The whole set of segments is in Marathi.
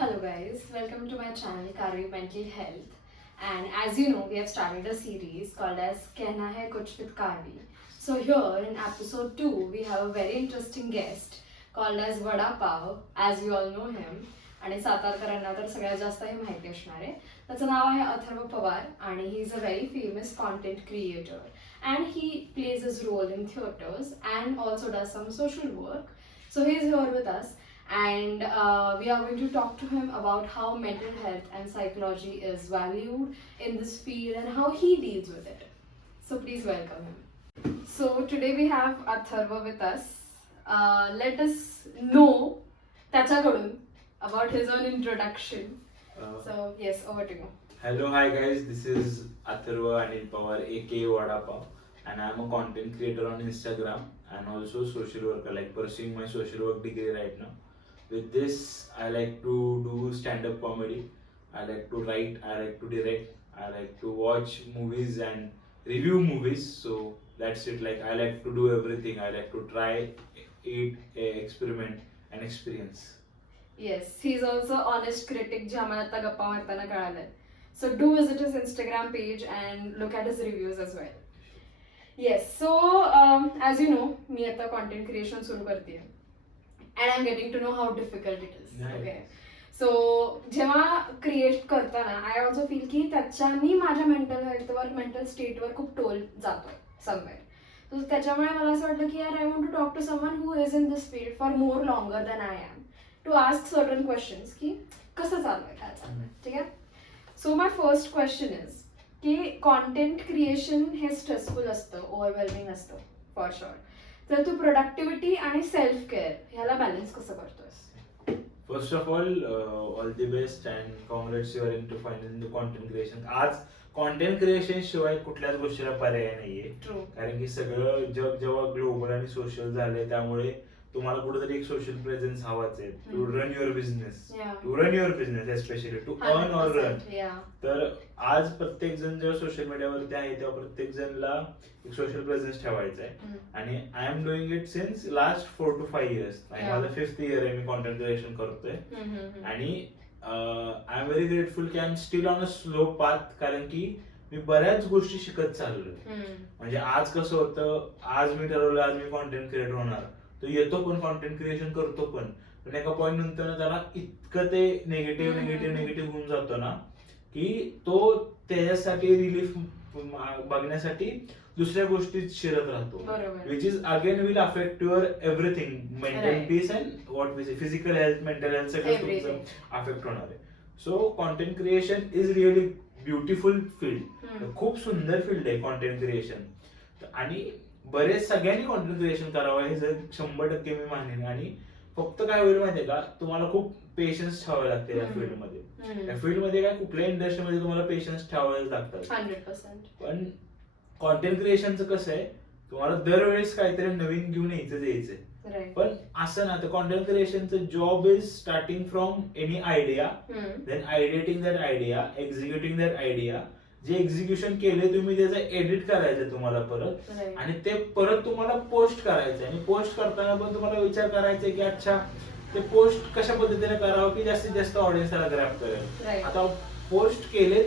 Hello guys, welcome to my channel Karvi Mental Health. And as you know, we have started a series called as Kehna Hai Kuch with Karvi. So here in episode 2, we have a very interesting guest called as Vada Pav, as you all know him. आणि सातारकरांना तर सगळ्यात जास्त हे माहिती असणार आहे. त्याचं नाव आहे अथर्व पवार आणि he is a very famous content creator and he plays his role in theatres and also does some social work. So he is here with us and we are going to talk to him about how mental health and psychology is valued in this field and how he deals with it. So please welcome him. So today we have Atharva with us. Let us know त्याच्याकडून about his own introduction. So yes, over to you. Hello, hi guys. This is Atharva Anil Pawar, aka Vada Pav, and I'm a content creator on Instagram and also social worker, like pursuing my social work degree right now. With this, I like to do stand-up comedy. I like to write. I like to direct. I like to watch movies and review movies. So that's it. Like I like to do everything. I like to try, eat, experiment, and experience. Yes, he is also honest critic जे आम्हाला आता गप्पा मारताना कळालंय. So do visit his Instagram page and look at his reviews as well. Yes, so as you know, मी आता content creation सुरू करते and I'm getting to know how difficult it is. Nice. Okay. So जेव्हा क्रिएट करताना I also feel की त्याच्यानी माझ्या मेंटल हेल्थवर मेंटल स्टेटवर खूप टोल जातो समवेअर. So त्याच्यामुळे मला असं वाटलं की यार I want to talk to someone who is in this field for more longer than I am. To ask certain questions की कसं चालू आहे काय चालू आहे, ठीक आहे. So my first question is की कॉन्टेंट क्रिएशन हे स्ट्रेसफुल असतं, ओव्हरवेल्मिंग असतं फॉर शुअर. तर तू प्रोडक्टिव्हिटी आणि सेल्फ केअर ह्याला बॅलन्स कसं करतोस? First of all the best and congrats you are into finding the content creation. आज content creation शिवाय कुठल्याच गोष्टीला पर्याय नाहीये. ट्रू. कारण की सगळं जग जेव्हा ग्लोबल आणि सोशल झालंय त्यामुळे तुम्हाला कुठेतरी एक सोशल प्रेझेन्स हवाच आहे to run your business especially to earn or run. तर आज प्रत्येक जण जेव्हा सोशल मीडियावरती आहे तेव्हा प्रत्येक जणला एक सोशल प्रेझेन्स ठेवायचा आहे. आणि I am doing it since last 4 to 5 years. आणि माझं 5th year आहे, मी कॉन्टेंट क्रिएशन करतोय. आणि आय एम व्हेरी ग्रेटफुल की I am still on a slow path, कारण की मी बऱ्याच गोष्टी शिकत चाललोय. म्हणजे आज कसं होतं, आज मी ठरवलं आज मी कॉन्टेंट क्रिएटर होणार, तो येतो पण कॉन्टेंट क्रिएशन करतो पण एका पॉईंट नंतर त्याला इतकं ते निगेटिव्ह होऊन जातो ना की तो त्याच्यासाठी रिलीफ बघण्यासाठी दुसऱ्या गोष्टीत शिरत राहतो, which is again will affect your everything, mental peace and what we say physical health, mental health सगळं तुमचं अफेक्ट होणार आहे. So content creation is really beautiful field, खूप सुंदर फील्ड आहे कॉन्टेंट क्रिएशन. आणि बरेच सगळ्यांनी कॉन्टेंट क्रिएशन करावं हे जर 100% मी मानेन. आणि फक्त काय होईल माहितीये का, तुम्हाला खूप पेशन्स ठेवावे लागते या फील्डमध्ये. या फील्डमध्ये काय कुठल्याही इंडस्ट्रीमध्ये तुम्हाला पेशन्स ठेवावे लागतात. 100%. पण कॉन्टेंट क्रिएशनचं कसं आहे, तुम्हाला दरवेळेस काहीतरी नवीन घेऊन यायचंय. पण असं ना, तर कॉन्टेंट क्रिएशनचं job is starting from any idea, then ideating that idea, executing that idea. जे एक्झिक्युशन केले तुम्ही त्याचं एडिट करायचं तुम्हाला परत, आणि ते परत तुम्हाला पोस्ट करायचं. आणि पोस्ट करताना पण तुम्हाला विचार करायचा की अच्छा ते पोस्ट कशा पद्धतीने करावं की जास्तीत जास्त ऑडियन्स त्याला ग्रॅब करेल. आता पोस्ट केले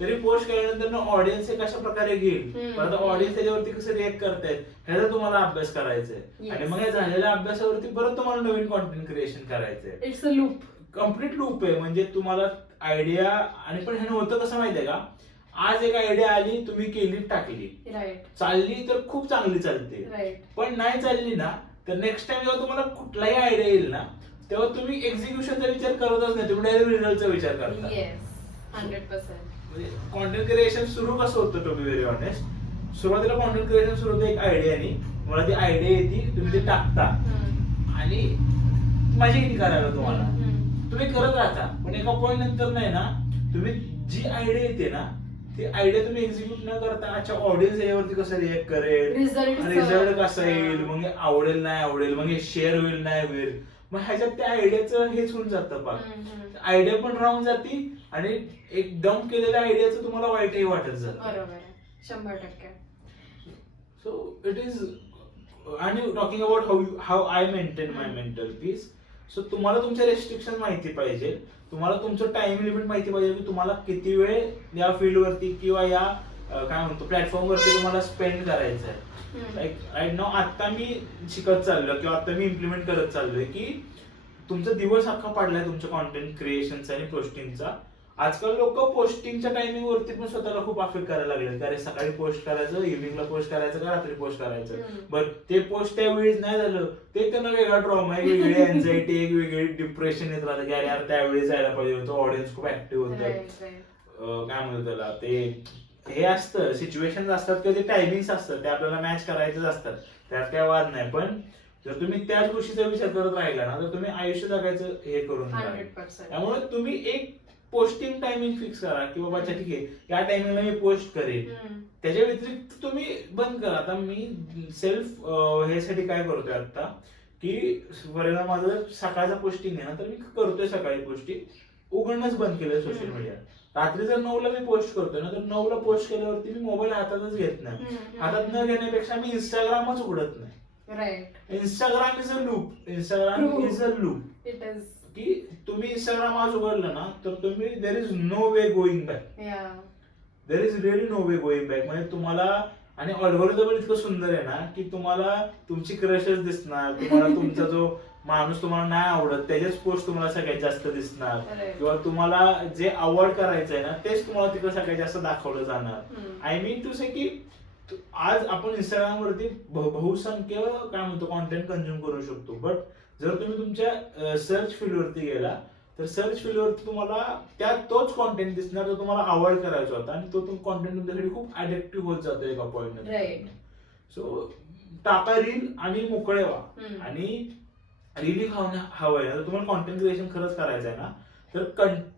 तरी पोस्ट केल्यानंतर ऑडियन्स हे कशा प्रकारे घेईल, परत ऑडियन्स त्याच्यावरती कसं रिएक्ट करतायत ह्याचा तुम्हाला अभ्यास करायचा आहे. आणि मग या झालेल्या अभ्यासावरती परत तुम्हाला नवीन कॉन्टेंट क्रिएशन करायचंय. It's a loop, complete loop आहे. म्हणजे तुम्हाला आयडिया, आणि पण ह्यानं होतं कसं माहितीये का, आज एक आयडिया आली, तुम्ही केली, टाकली, चालली तर खूप चांगली चालते. पण नाही चालली ना, तर नेक्स्ट टाइम जेव्हा तुम्हाला कुठलाही आयडिया येईल ना, तेव्हा तुम्ही एक्झिक्युशनचा विचार करतच नाही, तुम्ही डायरेक्ट रिझल्टचा विचार करता. 100%. म्हणजे कॉन्टेंट क्रिएशन सुरू कसं होतं, टू बी व्हेरी ऑनेस्ट, सुरुवातीला कॉन्टेंट क्रिएशन सुरू होतं एक आयडियानी. मला ती आयडिया येते, तुम्ही ते टाकता आणि मजा येते करायला तुम्हाला, तुम्ही करत राहता. पण एका पॉईंट नंतर नाही ना, तुम्ही जी आयडिया येते ना ती आयडिया तुम्ही एक्झिक्यूट न करता अच्छा ऑडियन्स यावरती कसं रिएक्ट करेल, रिझल्ट कसा येईल, मग आवडेल नाही आवडेल, मग हे शेअर होईल नाही होईल, मग ह्याच्यात त्या आयडियाचं हेच होऊन जातं. पाक आयडिया पण राहून जाती आणि एक डम्प केलेल्या आयडियाचं तुम्हाला वाईटही वाटत जातं. बरोबर, 100%. So it is. आणि talking about how I maintain my mental peace, so तुम्हाला तुमचे रेस्ट्रिक्शन माहिती पाहिजे, तुम्हाला तुमचं टाइम लिमिट माहिती पाहिजे की तुम्हाला किती वेळ या फील्डवरती किंवा या काय म्हणतो प्लॅटफॉर्मवरती तुम्हाला स्पेंड करायचं आहे. लाईक राईट नाव आता मी शिकत चाललोय किंवा आता मी इम्प्लिमेंट करत चाललोय की तुमचा दिवस अख्खा पडलाय तुमच्या कॉन्टेंट क्रिएशनचा आणि पोस्टिंगचा. आजकाल लोक पोस्टिंगच्या टायमिंग वरती पण स्वतःला खूप अफेक्ट करायला लागले. अरे सकाळी पोस्ट करायचं, इव्हिनिंगला पोस्ट करायचं का रात्री पोस्ट करायचं. बरं ते पोस्ट त्यावेळेस नाही झालं ते त्यांना वेगळा ट्रॉमा, एक वेगळी एन्झायटी, एक वेगळी डिप्रेशन येत राहतं की अरे यार त्यावेळेस जायला पाहिजे होतं, ऑडियन्स खूप ऍक्टिव्ह होतं. काय म्हणतो त्याला ते हे असतं, सिच्युएशन असतात किंवा ते टायमिंग्स असतात ते आपल्याला मॅच करायचेच असतात, त्यात काय वाद नाही. पण जर तुम्ही त्याच गोष्टीचा विचार करत राहिला ना तर तुम्ही आयुष्य जगायचं हे करून त्यामुळे तुम्ही एक पोस्टिंग टायमिंग फिक्स करा की बाबा ठीक आहे या टायमिंगला मी पोस्ट करेन. त्याच्या व्यतिरिक्त तुम्ही बंद करा. आता मी सेल्फ ह्यासाठी काय करतोय आता की फॉर माझं सकाळचं पोस्टिंग आहे ना तर मी करतोय सकाळी पोस्टिंग उघडणंच बंद केलंय सोशल मीडिया. रात्री जर 9ला मी पोस्ट करतोय ना तर 9ला पोस्ट केल्यावरती मी मोबाईल हातातच घेत नाही. हातात न घेण्यापेक्षा मी इंस्टाग्रामच उघडत नाही. Instagram is a loop. Instagram is a loop की तुम्ही इंस्टाग्राम आज उघडलं ना तर तुम्ही there is no way going back. There is really no way going back. म्हणजे तुम्हाला आणि अल्गोरिदम इतकं सुंदर आहे ना की तुम्हाला तुमची क्रशच दिसणार, तुम्हाला तुमचा जो माणूस तुम्हाला नाही आवडत त्याचेच पोस्ट तुम्हाला सगळ्यात जास्त दिसणार किंवा तुम्हाला जे अवॉइड करायचं आहे ना तेच तुम्हाला तिकडे सगळ्यात जास्त दाखवलं जाणार. आय मीन टू से की आज आपण इंस्टाग्राम वरती बहुसंख्य काय म्हणतो कॉन्टेंट कंझ्युम करू शकतो. बट जर तुम्ही तुमच्या सर्च फील्ड वरती गेला तर सर्च फील्ड वरती तुम्हाला त्यात तोच कॉन्टेंट दिसणार जो तुम्हाला अवॉइड करायचा होता आणि तो कॉन्टेंट तुमच्यासाठी खूप ऍडिक्टिव्ह होत जातो एका पॉइंट. सो टाका रील आणि मोकळे व्हा. आणि रील हवंय जर तुम्हाला कॉन्टेंट क्रिएशन खरंच करायचं आहे ना तर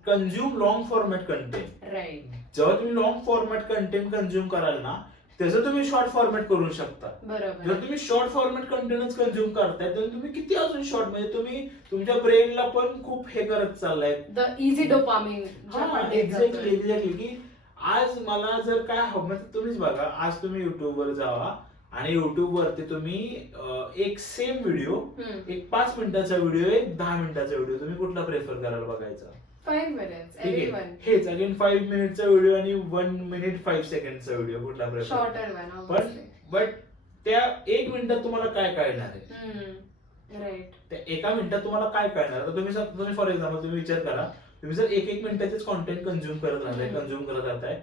कंझ्युम लॉंग फॉर्मॅट कंटेंट. जेव्हा तुम्ही लॉंग फॉर्मॅट कंटेंट कंझ्युम कराल ना त्याचं तुम्ही शॉर्ट फॉर्मॅट करू शकता. जर तुम्ही शॉर्ट फॉर्मॅट कंटेंटच कंझ्युम करताय तर तुम्ही किती अजून शॉर्ट म्हणजे तुम्ही तुमच्या ब्रेनला पण खूप हे करत चाललाय द इझी डोपामिन. एक्झॅक्टली की आज मला जर काय हवं म्हणजे तुम्हीच बघा आज तुम्ही युट्यूबवर जावा आणि युट्यूब वरती तुम्ही एक सेम व्हिडिओ एक 5 मिनिटाचा व्हिडिओ एक 10 मिनिटाचा व्हिडिओ तुम्ही कुठला प्रेफर करायला बघायचा. 5 minutes. हेच अगेन 5 मिनिटचा व्हिडिओ आणि 1 minute 5 सेकंडचा व्हिडिओ कुठला प्रेफर. Shorter one. बट त्या 1 मिनिटात तुम्हाला काय कळणार आहे. त्या एका मिनिटात तुम्हाला काय कळणार. तर तुम्ही फॉर एक्झाम्पल तुम्ही विचार करा तुम्ही जर 1 मिनिटाचेच कॉन्टेंट कंझ्युम करत राहताय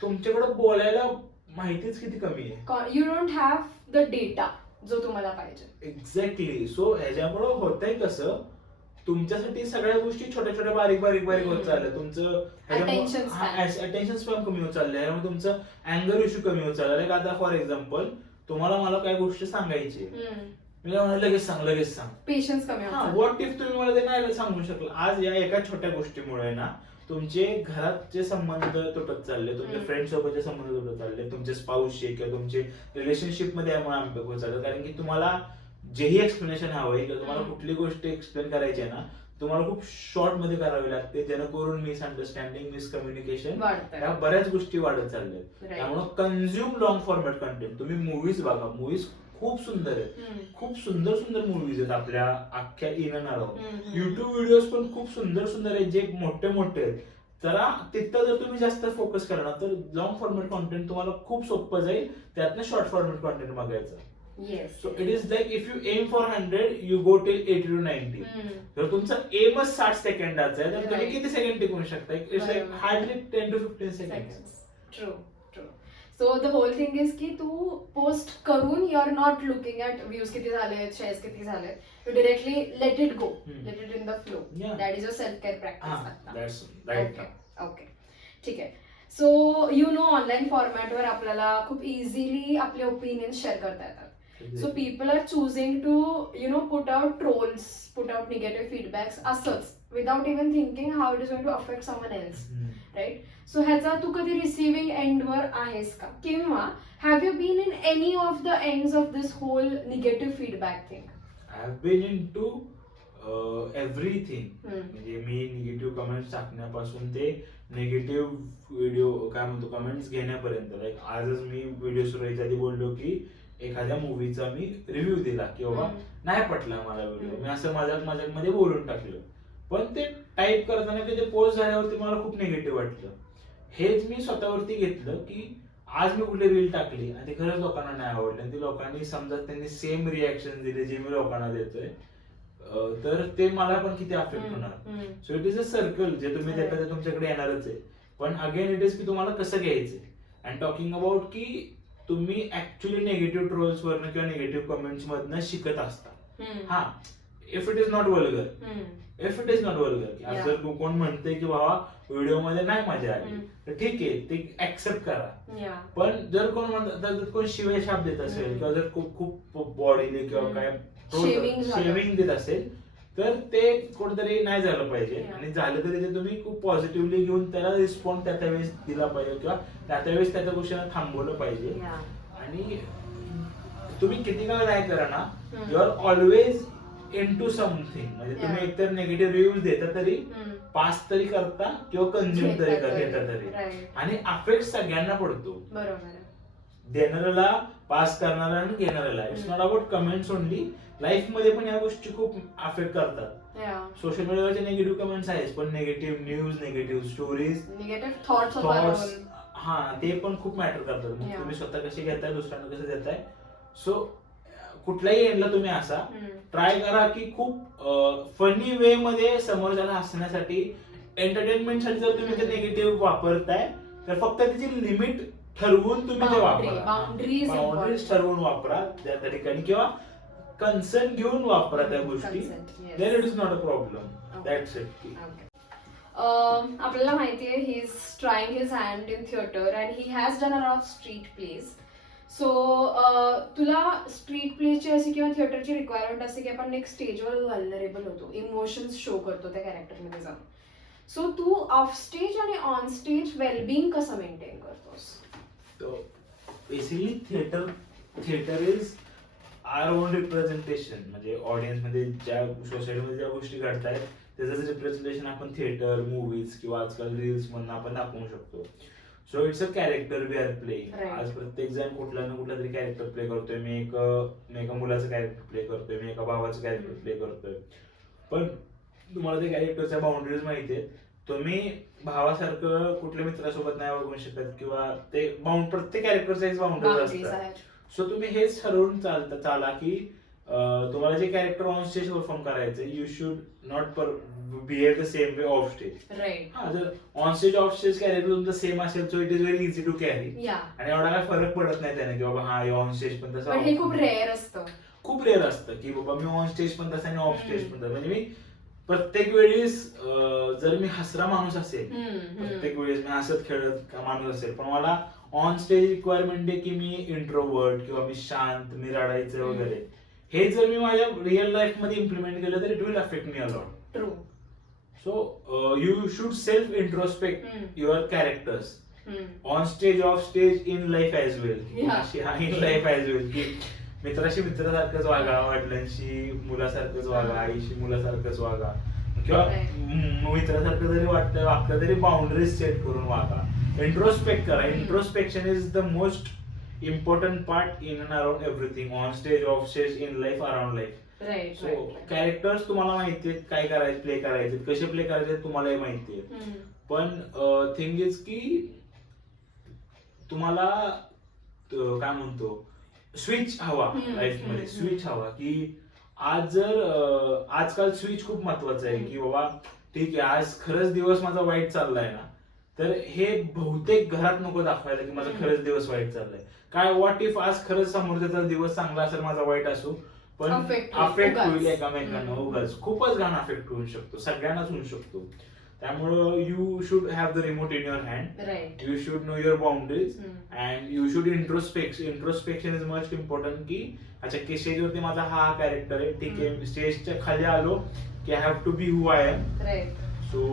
तुमच्याकडे बोलायला माहितीच किती कमी आहे. You don't have the data जो तुम्हाला पाहिजे. एक्झॅक्टली. सो ह्याच्यामुळे होतंय कसं तुमच्यासाठी सगळ्या गोष्टी छोट्या छोट्या बारीक होत चालल्या. तुमचं अटेन्शन स्पॅन कमी होत चाललंय. त्यामुळे तुमचं अँगर इश्यू कमी होत चाललाय. आता फॉर एक्झाम्पल तुम्हाला मला काय गोष्ट सांगायची मी लगेच सांग पेशन्स कमी. व्हॉट इफ तुम्ही मला ते नाही सांगू शकला. आज या एका छोट्या गोष्टीमुळे ना तुमचे घराचे संबंध तुटत चालले, तुमच्या फ्रेंड सोबतचे संबंध तुटत चालले, तुमचे स्पाऊसचे किंवा तुमचे रिलेशनशिप मध्ये यामुळे आंबे होत चालले. कारण की तुम्हाला जेही एक्सप्लेनेशन हवंय किंवा तुम्हाला कुठली गोष्ट एक्सप्लेन करायची आहे ना तुम्हाला खूप शॉर्ट मध्ये करावी लागते जेणेकरून मिसअंडरस्टँडिंग मिसकम्युनिकेशन या बऱ्याच गोष्टी वाढत चालल्या. त्यामुळे कंझ्युम लॉंग फॉर्मॅट कंटेंट. तुम्ही मूवीज बघा. मूवीज खूप सुंदर आहेत. खूप सुंदर मूवीज आहेत आपल्या अख्ख्या in and around. YouTube videos पण खूप सुंदर आहेत जे मोठे आहेत. जरा तिथं जर तुम्ही जास्त फोकस करणार तर लॉंग फॉर्मॅट कॉन्टेंट तुम्हाला खूप सोपं जाईल. त्यातनं शॉर्ट फॉर्मॅट कॉन्टेंट मागायचं. So it is like if you aim for 100 you go till 80 to 90. जर तुमचा एमच 60 सेकंदाचा आहे तर तुम्ही किती सेकंड टिकवू शकता. It's like hardly 10 to 15 seconds. True. So the whole thing is की तू पोस्ट करून you are not looking at views किती झाले शेअर्स किती झाले. You directly let it go. Let it in the flow. That is your self care practice. Okay ठीक आहे. सो यू नो ऑनलाईन फॉर्मॅटवर आपल्याला खूप इझिली आपले ओपिनियन्स शेअर करता येतात. So people are choosing to, put out trolls, put out negative feedbacks असंच without even thinking how it is going to affect someone else, right? So ह्याचा तू कधी receiving end वर आहेस का? किंवा have you been in any of the ends of this whole negative feedback thing? I have been into everything. म्हणजे मी निगेटिव्ह कमेंट्स टाकण्यापासून ते निगेटिव्ह व्हिडिओ काय म्हणतो कमेंट्स घेण्यापर्यंत. लाईक आजच मी व्हिडिओ सुरू व्हायच्या आधी बोललो की एखाद्या मूवीचा मी रिव्ह्यू दिला की बाबा हम्म. नाही पटला मला व्हिडिओ, हम्म. मी असं मजाक मध्ये बोलून टाकलं, पण ते टाईप करताना की ते पोस्ट झाल्यावरती मला खूप निगेटिव्ह वाटलं. हेच मी स्वतःवरती घेतलं की आज मी कुठली रील टाकली आणि ते खरंच लोकांना नाही आवडलं आणि ते लोकांनी समजा त्यांनी सेम रिॲक्शन दिले जे मी लोकांना देतोय, तर ते मला पण किती अफेक्ट होणार. So it is a circle, जे तुम्ही देता ते तुमच्याकडे येणारच आहे. पण अगेन इट इज की तुम्हाला कसं घ्यायचंय. अँड टॉकिंग अबाउट की तुम्ही ऍक्च्युली निगेटिव्ह ट्रोल्स वरनं किंवा निगेटिव्ह कमेंट्स मधनं शिकत असता. हा, if it is not vulgar, if it is not vulgar, आज जर कोण म्हणते की बाबा व्हिडिओ मध्ये नाही मजा आली, तर ठीक आहे, ते ऍक्सेप्ट करा. पण जर कोण म्हणतात, कोण शिवाय शाप देत असेल किंवा जर खूप बॉडीने किंवा काय शेविंग देत असेल, तर ते कुठेतरी नाही झालं पाहिजे. आणि झालं तरी ते तुम्ही खूप पॉझिटिव्हली घेऊन त्याला रिस्पॉन्ड त्या वेळेस दिला पाहिजे किंवा त्या वेळेस त्या गोष्टीला थांबवलं पाहिजे. आणि तुम्ही किती काळ नाही करा ना, you are always into something. म्हणजे तुम्ही एकतर निगेटिव्ह रिव्ह्यूज देता तरी, पास तरी करता किंवा कन्झ्युम तरी घेता तरी, आणि अफेक्ट सगळ्यांना पडतो. देणाऱ्याला, पास करणारा आणि घेणाऱ्याला. It's not about comments only. Life मध्ये पण या गोष्टी खूप अफेक्ट करतात. सोशल मीडियावरचे निगेटिव्ह कमेंट्स आहेत, पण negative news, negative stories, negative thoughts, हा, ते पण खूप मॅटर करतात. मग तुम्ही स्वतः कसे घेताय, दुसऱ्यांना कसं देताय. सो कुठल्याही एंडला तुम्ही असा ट्राय करा की खूप फनी वे मध्ये समोरच्याला हसण्यासाठी, एंटरटेनमेंट साठी जर तुम्ही ते निगेटिव्ह वापरताय, तर फक्त त्याची लिमिट ठरवून तुम्ही ते वापरा. बाउंड्रीज ठरवून वापरा त्या ठिकाणी, किंवा कन्सर्न घेऊन वापरा त्या गोष्टी. Then it is not a problem. That's it. आपल्याला माहितीये he is trying his hand in theatre and he has done a lot of street plays. So तुला स्ट्रीट प्लेची अशी किंवा थिएटरची रिक्वायरमेंट असते की आपण एक स्टेजवर व्हल्नरेबल होतो, इमोशन्स शो करतो त्या कॅरेक्टरमध्ये जाऊन. सो तू ऑफ स्टेज आणि ऑन स्टेज वेलबिंग कसं मेंटेन करतोस? Basically theatre is our own representation. म्हणजे ऑडियन्स मध्ये ज्या सोसायटीमध्ये ज्या गोष्टी घडतायत त्याचं रिप्रेझेंटेशन आपण थिएटर, मूवीज किंवा आजकाल रील्स मधून आपण दाखवू शकतो. So it's a character we are playing. आज प्रत्येक जण कुठला ना कुठला तरी कॅरेक्टर प्ले करतोय. मी एका मुलाचं कॅरेक्टर प्ले करतोय, मी एका भावाचं कॅरेक्टर प्ले करतोय. पण तुम्हाला त्या कॅरेक्टरच्या बाउंड्रीज माहिती आहेत. तुम्ही भावासारखं कुठल्या मित्रासोबत नाही वागू शकत, किंवा ते प्रत्येक कॅरेक्टरचा एक बाउंड्रीज असतात. सो तुम्ही हेच ठरवून चाला की तुम्हाला जे कॅरेक्टर ऑन स्टेज परफॉर्म करायचं, you should not behave the same way off stage. हा, जर on stage off stage character तुमचं सेम असेल, so it is very easy to carry. आणि एवढा काय फरक पडत नाही त्याने की बाबा हा ऑन स्टेज पण तसं. हे खूप रेअर असतं. खूप रेअर असतं की बाबा मी ऑन स्टेज पण तसं आणि ऑफ स्टेज पण तसं. म्हणजे मी प्रत्येक वेळेस जर मी हसरा माणूस असेल, प्रत्येक वेळेस मी हसत खेळत माणूस असेल, पण मला ऑन स्टेज रिक्वायरमेंट आहे की मी इंट्रोवर्ट किंवा मी शांत, मी रडायचं वगैरे. हे जर मी माझ्या रिअल लाईफ मध्ये इम्प्लिमेंट केलं तर it will affect me a lot. True. So you should self introspect your characters on stage, off stage, in life as well. In life as well की मित्राशी मित्रासारखंच वागा, वडिलांशी मुलासारखंच वागा, आईशी मुलासारखंच वागा, किंवा मित्रासारखं जरी वाटलं तरी बाउंड्रीज सेट करून वागा. इंट्रोस्पेक्ट करा. Introspection is the most important part in and around everything, on stage, off stage, in life, around life. So characters तुम्हाला माहिती आहेत काय करायचे, प्ले करायचे, कसे प्ले करायचे तुम्हालाही माहिती आहे. पण थिंग इज की तुम्हाला काय म्हणतो, स्विच हवा लाईफ मध्ये. स्विच हवा की आजकाल स्विच खूप महत्वाचं आहे की बाबा ठीक आहे, आज खरंच दिवस माझा वाईट चाललाय ना, तर हे बहुतेक घरात नको दाखवायला की माझा खरंच दिवस वाईट चाललाय. काय व्हॉट इफ आज खरंच समोरचा दिवस चांगला असेल, माझा वाईट असो, पण अफेक्ट होईल एकामेकांना. उगाच खूपच घाण अफेक्ट होऊ शकतो, सगळ्यांनाच होऊ शकतो. त्यामुळं you should have the remote in your hand. You should know your boundaries and you should introspection is must important. की अच्छा की स्टेजवरती माझा हा कॅरेक्टर आहे, ठीक आहे, स्टेजच्या खाली आलो की I have to be who I am. So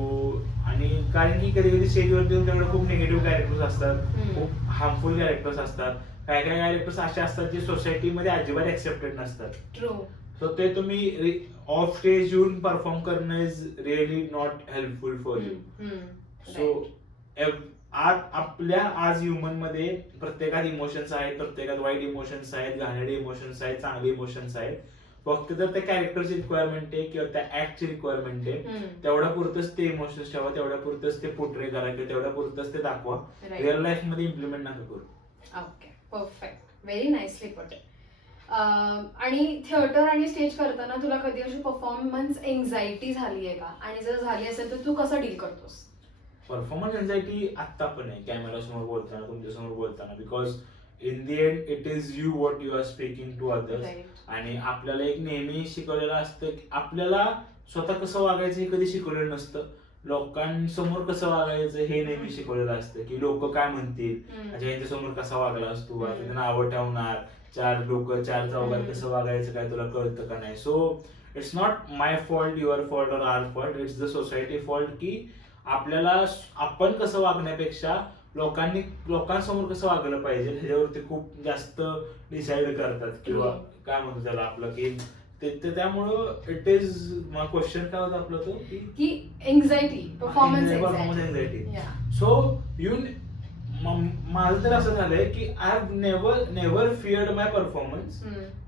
आणि कारण की कधी कधी स्टेजवरती तुमच्याकडे खूप निगेटिव्ह कॅरेक्टर्स असतात, खूप हार्मफुल कॅरेक्टर्स असतात, काय काय कॅरेक्टर्स असे असतात जे सोसायटीमध्ये अजिबात एक्सेप्टेड नसतात. सो ते तुम्ही ऑफ स्टेज येऊन परफॉर्म करणं is really not helpful for you. So आपल्या आज ह्युमन मध्ये प्रत्येकात इमोशन्स आहेत, प्रत्येकात वाईट इमोशन्स आहेत, घाणेरडे इमोशन्स आहेत, चांगले इमोशन्स आहेत. फक्त तर त्या कॅरेक्टरची रिक्वायरमेंट आहे किंवा त्या ऍक्टची रिक्वायरमेंट आहे, तेवढ्या पुरतच ते इमोशन्स ठेवा, तेवढ्या पुरतच ते पोर्ट्रे करा किंवा तेवढ्या पुरतच ते दाखवा. रिअल लाईफ मध्ये इम्प्लिमेंट नका करू. Okay, perfect, very nicely put. आणि थिएटर आणि स्टेज करताना तुला कधी अशी परफॉर्मन्स एन्झायटी झाली आहे का, आणि जर झाली असेल तर तू कसं डील करतोस? परफॉर्मन्स एन्झायटी आत्ता पण आहे कॅमेरा समोर बोलताना, तुमच्या समोर बोलताना, because in the end it is you what you are speaking to others. आणि आपल्याला एक नेहमी शिकवलेलं असतं की आपल्याला स्वतः कसं वागायचं हे कधी शिकवलेलं नसतं, लोकांसमोर कसं वागायचं हे नेहमी शिकवलेलं असतं, की लोक काय म्हणतील, यांच्यासमोर कसा वागला असतो, त्यांना नावं ठेवणार, चार लोक चार चौघात कसं वागायचं काय तुला कळतं का नाही. So it's not my fault, your fault और our fault, it's the society fault, की आपल्याला आपण कसं वागण्यापेक्षा लोकांसमोर कसं वागलं पाहिजे ह्याच्यावरती खूप जास्त डिसाईड करतात, किंवा काय म्हणतो त्याला आपलं की त्यामुळं इट इज माझा क्वेश्चन काय होता आपला तो की एन्झायटी, परफॉर्मन्स एन्झायटी. सो माझं तर असं झालंय की I have never feared my performance,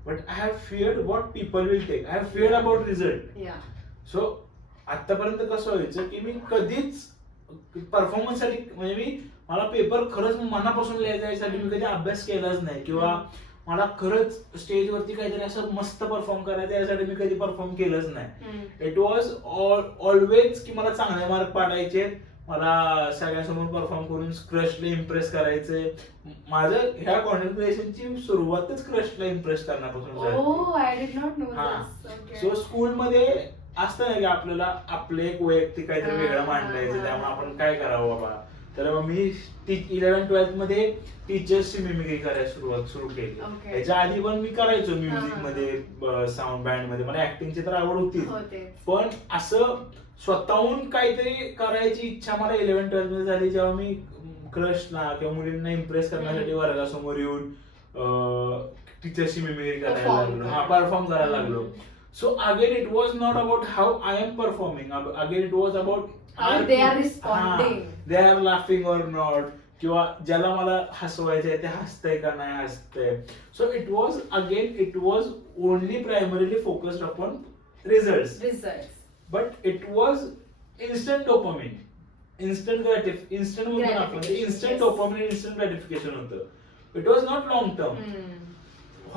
but I have feared what people will take. I have feared about result. So आतापर्यंत कसं व्हायचं की मी कधीच परफॉर्मन्स साठी, म्हणजे मला पेपर खरंच मनापासून लिहायचा यासाठी मी कधी अभ्यास केलाच नाही, किंवा मला खरंच स्टेजवरती काहीतरी असं मस्त परफॉर्म करायचं यासाठी मी कधी परफॉर्म केलंच नाही. इट वॉज ऑलवेज की मला चांगले मार्क पाडायचे, मला सगळ्यांसमोर परफॉर्म करून क्रशला इम्प्रेस करायचंय. माझं ह्या कॉन्टेंट क्रिएशनची सुरुवातच क्रशला इम्प्रेस करण्यापासून झाली. सो स्कूलमध्ये असतं ना की आपल्याला आपलं एक वैयक्तिक काहीतरी वेगळं मांडायचं, त्यामुळे आपण काय करावं बाबा. तर मग मी 11-12 मध्ये टीचर्सची मिमिक्री करायला सुरू केली. त्याच्या आधी पण मी करायचो म्युझिक मध्ये, साऊंड बँड मध्ये, मला ऍक्टिंगची तर आवड होती, पण असं स्वतःहून काहीतरी करायची इच्छा मला 11-12 मध्ये झाली, जेव्हा मी क्रशना किंवा मुलींना इम्प्रेस करण्यासाठी वर्गासमोर येऊन टीचर्सची मिमिक्री करायला लागलो, परफॉर्म करायला लागलो. So again, it was not about how I am performing. Again, it was about how they are responding. They are laughing or not. किंवा ज्याला मला हसवायचंय ते हसतंय का नाही हसतंय. So it was only primarily focused upon results. But it was instant dopamine, instant म्हणतो आपण, instant dopamine, instant gratification होतं. It was not long term.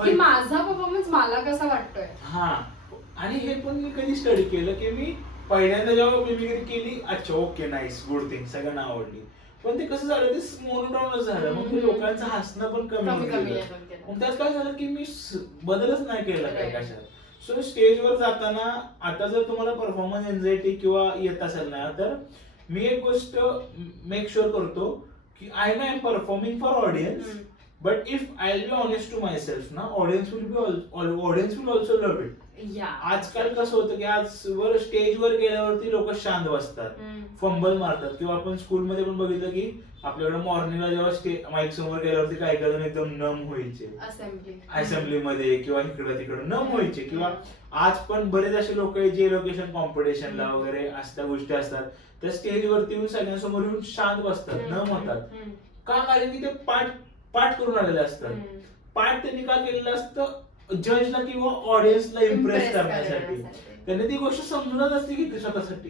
की माझा परफॉर्मन्स मला कसा वाटतोय. आणि हे पण मी कधी स्टडी केलं की मी पहिल्यांदा जेव्हा मिमिक्री केली, अच्छा ओके नाईस गुड थिंग, सगळ्यांना आवडली, पण ते कसं झालं ते मोनोटोनच झालं, मग लोकांचं हसणं पण कमी केलं. मग त्यात काय झालं की मी बदलच नाही केला काय कशात. सो स्टेजवर जाताना आता जर तुम्हाला परफॉर्मन्स एन्झायटी किंवा येत असेल ना, तर मी एक गोष्ट मेक शुअर करतो की I know I am performing for audience, but if I will be honest to myself ना, audience will also love it. आजकाल कसं होतं की आजवर स्टेजवर गेल्यावरती लोक शांत बसतात, फंबल मारतात, किंवा आपण स्कूलमध्ये पण बघितलं की आपल्याकडे मॉर्निंगला जेव्हा माईक समोर गेल्यावरती काही जण एकदम नम व्हायचे असेंब्लीमध्ये किंवा इकडं तिकडं नम व्हायचे. किंवा आज पण बरेच असे लोक आहेत जे लोकेशन कॉम्पिटिशनला वगैरे असल्या गोष्टी असतात, त्या स्टेजवरती येऊन सगळ्यांसमोर येऊन शांत बसतात, नम होतात का, कारण की ते पाठ करून आलेले असतात. पाठ त्यांनी का केलेलं असतं, जजला किंवा ऑडियन्सला इम्प्रेस करण्यासाठी. त्यांनी ती गोष्ट समजूनच असते की ती स्वतःसाठी.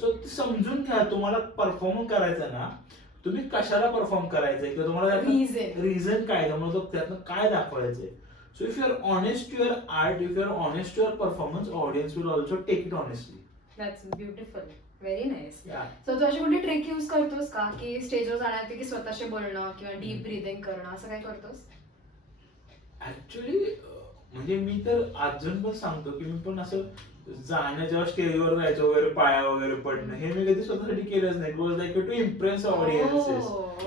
सो समजून घ्या, तुम्हाला परफॉर्म करायचं ना, तुम्ही कशाला परफॉर्म करायचंय किंवा तुम्हाला रिझन काय, तुम्हाला त्यातनं काय दाखवायचंय. So if you are honest to your art, if you are honest to your performance, audience will also take it honestly. That's beautiful, very nice. So तू अशी कोणती ट्रिक यूज करतोस का की स्टेजवर जाण्याआधी की स्वतःशी बोलणं किंवा डीप ब्रीदिंग करणं, असं काय करतोस? ऍक्च्युली म्हणजे मी तर अजून पण सांगतो की मी पण असं जाणं, जेव्हा स्टेजवर जायचं वगैरे पाया वगैरे पडणं, हे मी कधी स्वतःसाठी केलंच नाही. It was like to impress audiences,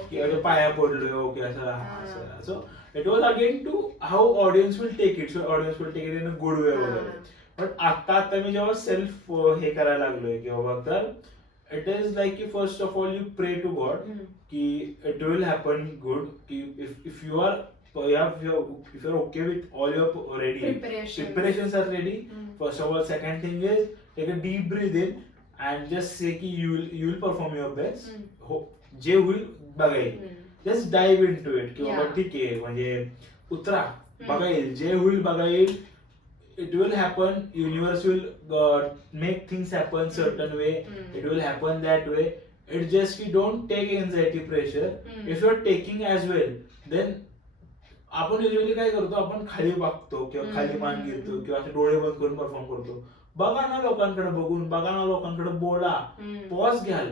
की अरे पाया पडलोय ओके असं. So it was again to how audience will take it. So audience will take it in a good way वगैरे. बट आता मी जेव्हा सेल्फ हे करायला लागलोय की बाबा, तर इट इज लाईक की first of all you pray to God की इट विल हॅपन गुड, की if you are if you're okay with all your preparations are ready, first of all. Second thing is take a deep breath in, and just say की you will perform your best, हो जे होईल बघा येईल, just dive into it, की बाबा ठीक आहे म्हणजे उतरा, बघा येईल, जे होईल बघा येईल, it will happen, universe will make things happen certain way, it will happen that way. It just you don't take anxiety pressure. If you are taking as well, then आपण युजली काय करतो, आपण खाली बघतो किंवा खाली मान घेतो किंवा असे डोळे बंद करून परफॉर्म करतो. बघा ना लोकांकडे बघून, बघा ना लोकांकडे बोला, पॉज घ्याल,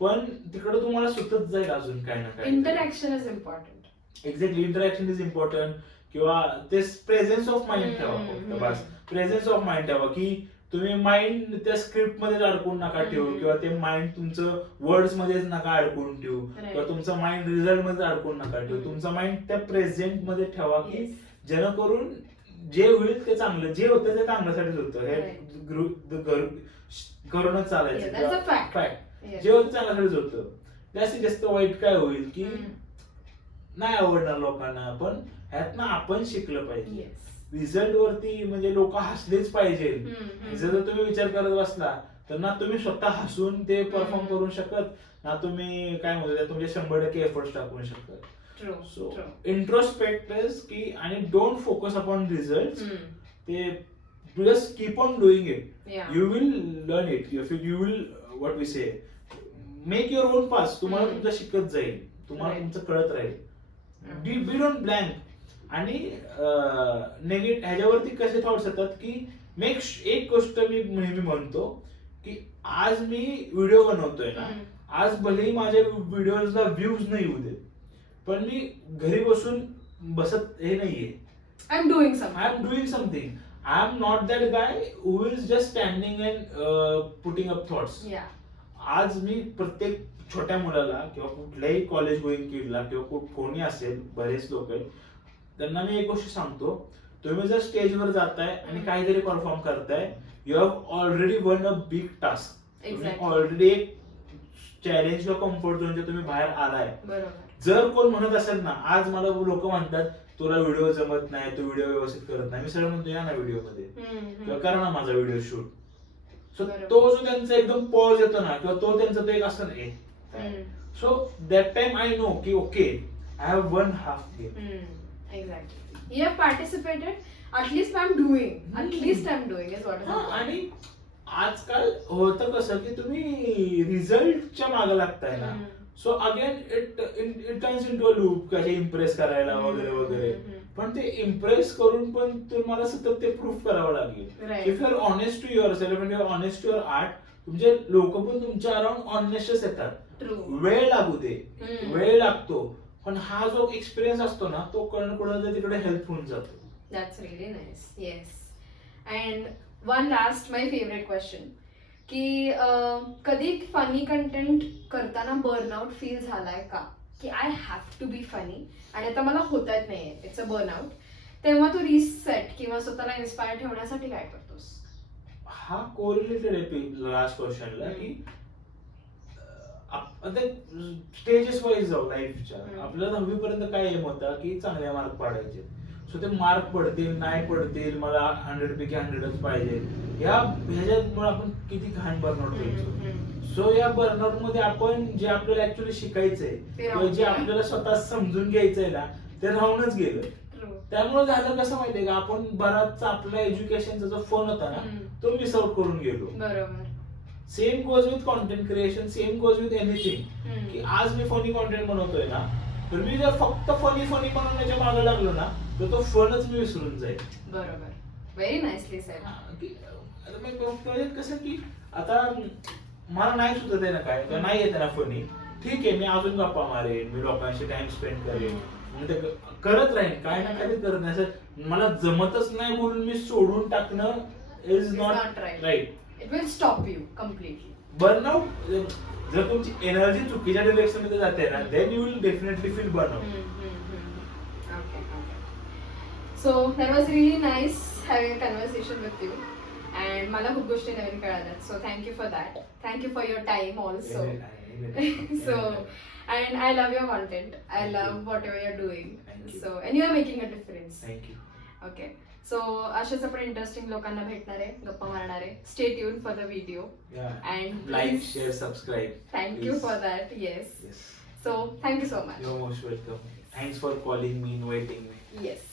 पण तिकडे तुम्हाला सुचत जाईल अजून काय ना काय. Interaction is important. Exactly, interaction is important. किंवा ते प्रेझेन्स ऑफ माइंड ठेवा फक्त बस. प्रेझेन्स ऑफ माइंड ठेवा की तुम्ही माइंड त्या स्क्रिप्ट मध्ये अडकून नका ठेवू किंवा ते माइंड तुमचं वर्ड्स मध्येच नका अडकून ठेवू किंवा तुमचं माइंड रिझल्ट मध्ये अडकून नका ठेवू. तुमचं माइंड त्या प्रेझेंट मध्ये ठेवा की जेणेकरून जे होईल ते चांगलं, जे होतं ते चांगल्यासाठीच होतं. हे करूनच चालायचं. फॅक्ट, जे होतं चांगल्यासाठीच होतं. जास्तीत जास्त वाईट काय होईल की नाही आवडणार लोकांना, पण ह्यातनं आपण शिकलं पाहिजे. रिझल्ट वरती म्हणजे लोक हसलेच पाहिजे. जर तुम्ही विचार करत बसला तर ना तुम्ही स्वतः हसून ते परफॉर्म करू शकत, ना तुम्ही काय म्हणतो तुमचे 100% एफर्ट्स टाकू शकत. सो इंट्रोस्पेक्ट की आणि डोंट फोकस अपॉन रिझल्ट. ते just keep on doing it, you will learn it, you will what we say make your own pass. तुम्हाला तुमचं शिकत जाईल, तुम्हाला तुमचं कळत राहील. Be don't blank. आणि नेगेटिव्ह ह्याच्यावरती कसे थॉट्स येतात की एक गोष्ट मी नेहमी म्हणतो की आज मी व्हिडिओ बनवतोय ना, आज भलेही माझ्या व्हिडिओला व्ह्यूज नाही येऊ दे, पण मी घरी बसून बसत हे नाहीये. I am doing something. I am not that guy who is just standing and putting up thoughts. आज मी प्रत्येक छोट्या मुलाला किंवा कुठल्याही कॉलेज गोईंग किडला किंवा कोणी असेल, बरेच लोक आहेत, त्यांना मी एक गोष्ट सांगतो, तुम्ही जर स्टेजवर जाताय आणि काहीतरी परफॉर्म करताय, you have already one a big task. तुम्ही ऑलरेडी एक चॅलेंज किंवा कम्फर्ट झोनच्या तुम्ही बाहेर आलाय. जर कोण म्हणत असेल ना, आज मला लोक म्हणतात तुला व्हिडिओ जमत नाही, तू व्हिडिओ व्यवस्थित करत नाही, मी सरळ म्हणतो या ना व्हिडिओ मध्ये किंवा करा ना माझा व्हिडिओ शूट. सो तो जो त्यांचा एकदम पॉज येतो ना, किंवा तो त्यांचा तो एक असं नाही, so that time I know की okay I have one half game. Exactly. You have participated. At least I'm doing. At least I'm doing is what. आणि आजकाल होतं कसं की तुम्ही रिझल्टच्या मागे लागताय ना, so again it turns into a loop, कसे इम्प्रेस करायला वगैरे वगैरे. पण ते इम्प्रेस करून पण तुम्हाला सतत ते प्रूफ करावं लागेल. If you are honest to yourself and you are honest to your art, तुमचे लोक पण तुमच्या अराउंड ऑनेस्टच येतात. वेळ लागू दे, वेळ लागतो, पण हा जो एक्सपिरियन्स असतो ना, तो कुणाला तिकडे हेल्प होऊन जातो. That's really nice. Yes. And one last, my favorite question, की कधी फनी कंटेंट करताना बर्नआउट फील झालाय का, की I have to be funny आणि आता मला होता येत नाहीये, इट्स अ बर्नआउट, तेव्हा तू रिसेट किंवा स्वतःला इन्स्पायर ठेवण्यासाठी काय करतोस? हा कोरिलेटेड आहे लास्ट क्वेश्चनला, की आता स्टेजेस वाईज जाऊ लाईफच्या. आपल्याला 10वी पर्यंत काय एम होता की चांगले मार्क पाडायचे. सो ते मार्क पडतील नाही पडतील, मला 100 पैकी 100च पाहिजे, ह्याच्यामुळे आपण किती घाण बर्नआउट व्हायचो. सो या बर्नआउट मध्ये आपण जे आपल्याला ऍक्च्युअली शिकायचंय किंवा जे आपल्याला स्वतः समजून घ्यायचंय ना, ते राहूनच गेलं. त्यामुळे झालं कसं माहितीये का, आपण बराच आपला एज्युकेशनचा जो फन होता ना, तो मिस आउट करून गेलो. बरोबर. Same goes with content creation, same goes with anything. की आज मी फनी कॉन्टेंट बनवतोय ना, तर मी जर फक्त फनी बनवण्याच्या मागे लागलो ना, तर तो फनच मी विसरून जाईल. बरोबर. Very nicely sed. कसं की आता मला नाही सुचत आहे ना काय, नाही येते ना फनी, ठीक आहे मी अजून गप्पा मारेन, मी लोकांशी टाइम स्पेंड करेन, मी ते करत राहीन, काय ना काय करत नाही. असं मला जमतच नाही बोलून मी सोडून टाकणं is not right. It will stop you completely. Burnout, जर तुमची एनर्जी चुकीच्या डिरेक्शन मध्ये जाते ना, then you will definitely feel burnout. Okay. So that was really nice having a conversation with you. And मला खूप गोष्टी नवीन कळाल्यात. So thank you for that. Thank you for your time also. So and I love your content. I love whatever you're doing. So and you are making a difference. Thank you. Okay. So असेच आपण इंटरेस्टिंग लोकांना भेटणार आहे, गप्पा मारणार आहे. Stay tune for the video and like share subscribe. Thank you for that. Yes. So thank you so much. You're most welcome. Thanks for calling me, inviting me. Yes.